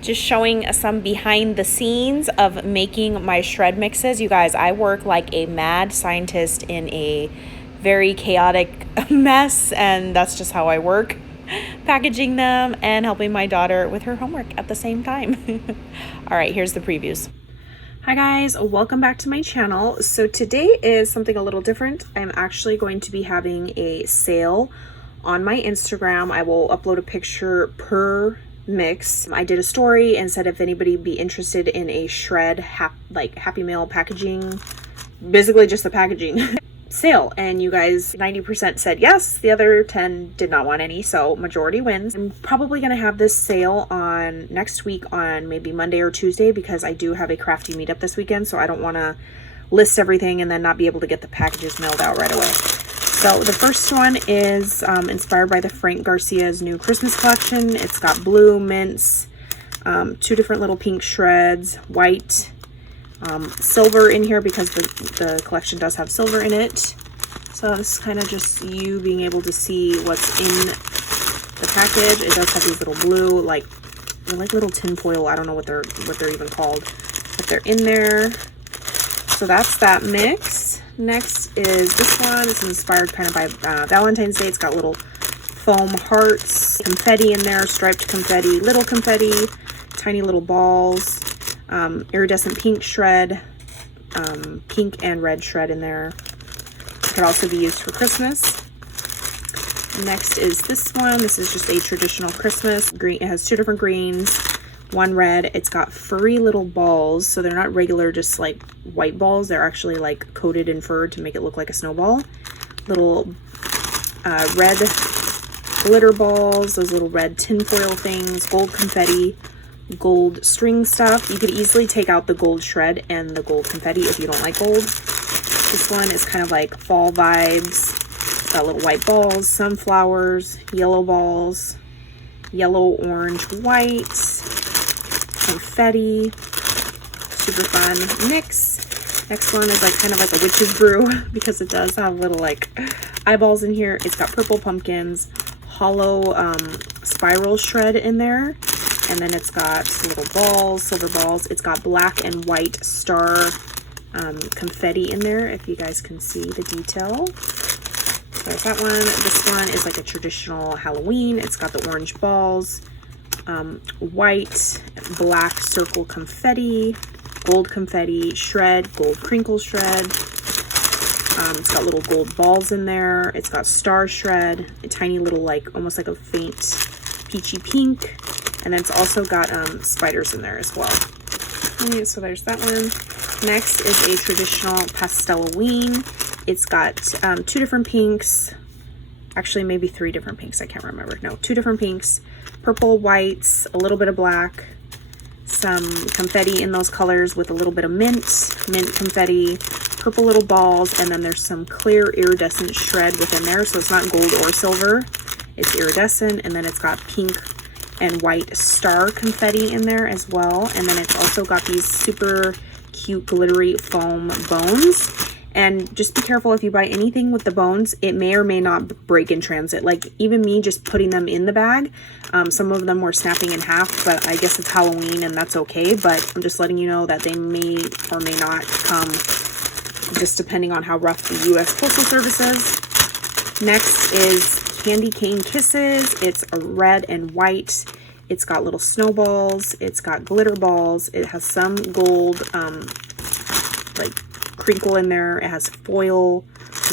Just showing some behind the scenes of making my shred mixes. You guys, I work like a mad scientist in a very chaotic mess, and that's just how I work, packaging them and helping my daughter with her homework at the same time. All right, here's the previews. Hi guys, welcome back to my channel. So today is something a little different. I'm actually going to be having a sale on my Instagram. I will upload a picture per mix. I did a story and said if anybody would be interested in a shred Happy Meal packaging, basically just the packaging sale, and you guys 90% said yes, the other 10 did not want any, so majority wins. I'm probably going to have this sale on next week on maybe Monday or Tuesday because I do have a crafty meetup this weekend, so I don't want to list everything and then not be able to get the packages mailed out right away. So the first one is inspired by the Frank Garcia's new Christmas collection. It's got blue, mints, two different little pink shreds, white, silver in here because the collection does have silver in it. So this is kind of just you being able to see what's in the package. It does have these little blue, they're like little tin foil. I don't know what they're even called, but they're in there. So that's that mix. Next is this one. It's inspired kind of by Valentine's Day. It's got little foam hearts, confetti in there, striped confetti, little confetti, tiny little balls, iridescent pink shred, pink and red shred in there. It could also be used for Christmas. Next is this one. This is just a traditional Christmas green. It has two different greens, one red. It's got furry little balls, so they're not regular just like white balls. They're actually like coated in fur to make it look like a snowball. Little red glitter balls, those little red tinfoil things, gold confetti, gold string stuff. You could easily take out the gold shred and the gold confetti if you don't like gold. This one is kind of like fall vibes. It's got little white balls, sunflowers, yellow balls, yellow, orange, white, confetti, super fun mix. Next one is like kind of like a witch's brew because it does have little like eyeballs in here. It's got purple pumpkins, hollow spiral shred in there, and then it's got little balls, silver balls. It's got black and white star confetti in there, if you guys can see the detail. So there's that one. This one is like a traditional Halloween. It's got the orange balls, white, black circle confetti, gold confetti shred, gold crinkle shred. It's got little gold balls in there. It's got star shred, a tiny little like almost like a faint peachy pink, and then it's also got spiders in there as well. Okay, so there's that one. Next is a traditional Pasteloween. It's got two different pinks, actually maybe three different pinks, I can't remember. No, two different pinks, purple, whites, a little bit of black, some confetti in those colors with a little bit of mint confetti, purple little balls, and then there's some clear iridescent shred within there. So it's not gold or silver, it's iridescent, and then it's got pink and white star confetti in there as well. And then it's also got these super cute glittery foam bones. And just be careful if you buy anything with the bones, it may or may not break in transit. Like even me just putting them in the bag, some of them were snapping in half, but I guess it's Halloween and that's okay. But I'm just letting you know that they may or may not come, just depending on how rough the US Postal Service is. Next is Candy Cane Kisses. It's a red and white. It's got little snowballs. It's got glitter balls. It has some gold, like crinkle in there. It has foil,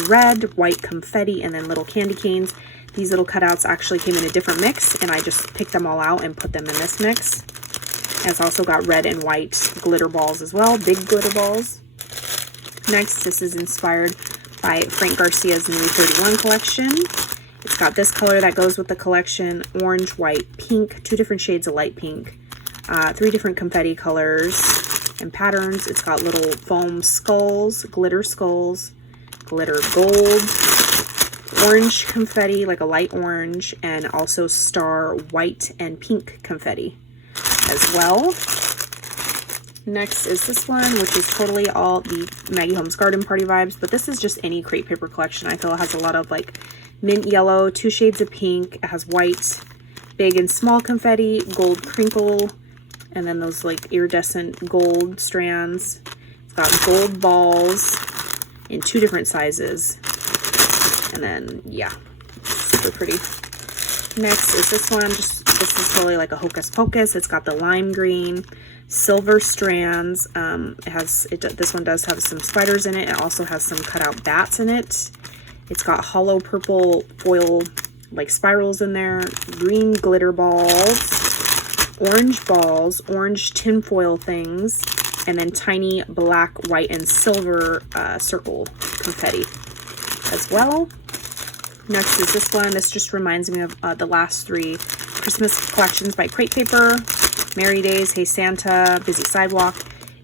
red, white confetti, and then little candy canes. These little cutouts actually came in a different mix, and I just picked them all out and put them in this mix. And it's also got red and white glitter balls as well, big glitter balls. Next, this is inspired by Frank Garcia's new 31 collection. It's got this color that goes with the collection, orange, white, pink, two different shades of light pink, three different confetti colors and patterns. It's got little foam skulls, glitter gold, orange confetti, like a light orange, and also star white and pink confetti as well. Next is this one, which is totally all the Maggie Holmes Garden Party vibes, but this is just any crepe paper collection. I feel it has a lot of like mint yellow, two shades of pink. It has white, big and small confetti, gold crinkle, And then those like iridescent gold strands. It's got gold balls in 2 different sizes. And then, yeah, super pretty. Next is this one. This is totally like a Hocus Pocus. It's got the lime green, silver strands. This one does have some spiders in it. It also has some cutout bats in it. It's got hollow purple foil like spirals in there, green glitter balls, orange tinfoil things, and then tiny black, white, and silver circle confetti as well. Next is this one. This just reminds me of the last 3 Christmas collections by Crate Paper. Merry Days, Hey Santa, Busy Sidewalk.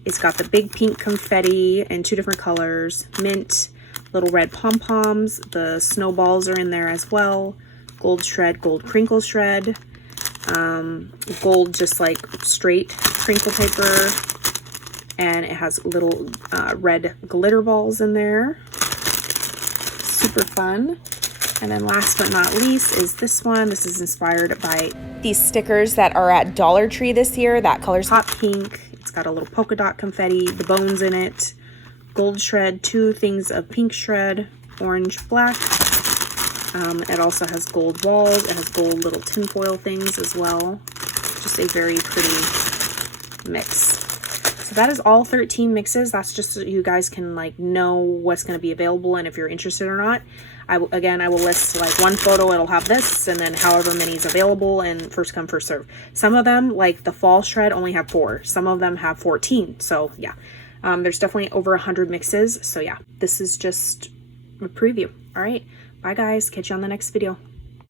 It's got the big pink confetti in 2 different colors, mint, little red pom-poms. The snowballs are in there as well. Gold shred, gold crinkle shred. Gold just like straight crinkle paper. And it has little red glitter balls in there. Super fun. And then last but not least is this one. This is inspired by these stickers that are at Dollar Tree this year. That color's hot pink. It's got a little polka dot confetti, the bones in it, gold shred, 2 things of pink shred, orange, black. It also has gold balls. It has gold little tinfoil things as well. Just a very pretty mix. So that is all 13 mixes. That's just so you guys can like know what's going to be available and if you're interested or not. I will list like one photo, it'll have this, and then however many is available, and first come, first serve. Some of them, like the fall shred, only have 4. Some of them have 14. So yeah, there's definitely over 100 mixes. So yeah, this is just a preview. All right, bye guys. Catch you on the next video.